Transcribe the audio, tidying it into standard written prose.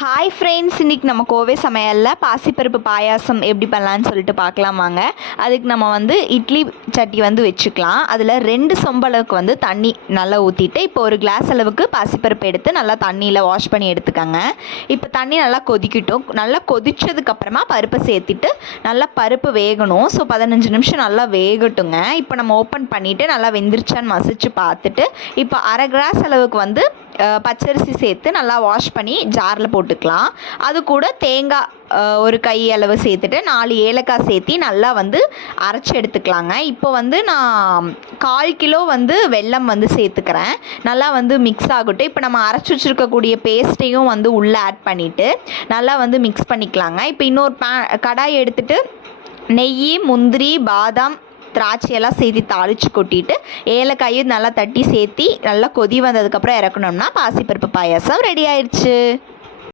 Hi friends, இன்றைக்கி நம்ம கோவை சமையலில் பாசிப்பருப்பு பாயாசம் எப்படி பண்ணலான்னு சொல்லிட்டு பார்க்கலாம் வாங்க. அதுக்கு நம்ம இட்லி சட்டி வச்சுக்கலாம். அதில் 2 சொம்பளவுக்கு தண்ணி நல்லா ஊற்றிட்டு, இப்போ ஒரு கிளாஸ் அளவுக்கு பாசிப்பருப்பு எடுத்து நல்லா தண்ணியில் வாஷ் பண்ணி எடுத்துக்கோங்க. இப்போ தண்ணி நல்லா கொதிக்கட்டும். நல்லா கொதிச்சதுக்கப்புறமா பருப்பை சேர்த்துட்டு நல்லா பருப்பு வேகணும். ஸோ 15 நிமிஷம் நல்லா வேகட்டுங்க. இப்போ நம்ம ஓப்பன் பண்ணிவிட்டு நல்லா வெந்திருச்சான்னு மசிச்சு பார்த்துட்டு, இப்போ அரை கிளாஸ் அளவுக்கு பச்சரிசி சேர்த்து நல்லா வாஷ் பண்ணி ஜாரில் போட்டுக்கலாம். அது கூட தேங்காய் ஒரு கை அளவு சேர்த்துட்டு 4 ஏலக்காய் சேர்த்தி நல்லா அரைச்சி எடுத்துக்கலாங்க. இப்போ நான் 1/4 கிலோ வெல்லம் சேர்த்துக்கிறேன். நல்லா மிக்ஸ் ஆகட்டும். இப்போ நம்ம அரைச்சி வச்சுருக்கக்கூடிய பேஸ்ட்டையும் உள்ளே ஆட் பண்ணிவிட்டு நல்லா மிக்ஸ் பண்ணிக்கலாங்க. இப்போ இன்னொரு கடாய் எடுத்துகிட்டு நெய், முந்திரி, பாதாம், திராட்சையெல்லாம் சேர்த்து தாளித்து கொட்டிட்டு ஏலக்காயும் நல்லா தட்டி சேர்த்தி நல்லா கொதி வந்ததுக்கப்புறம் இறக்கணும்னா பாசிப்பருப்பு பாயாசம் ரெடி ஆயிடுச்சு.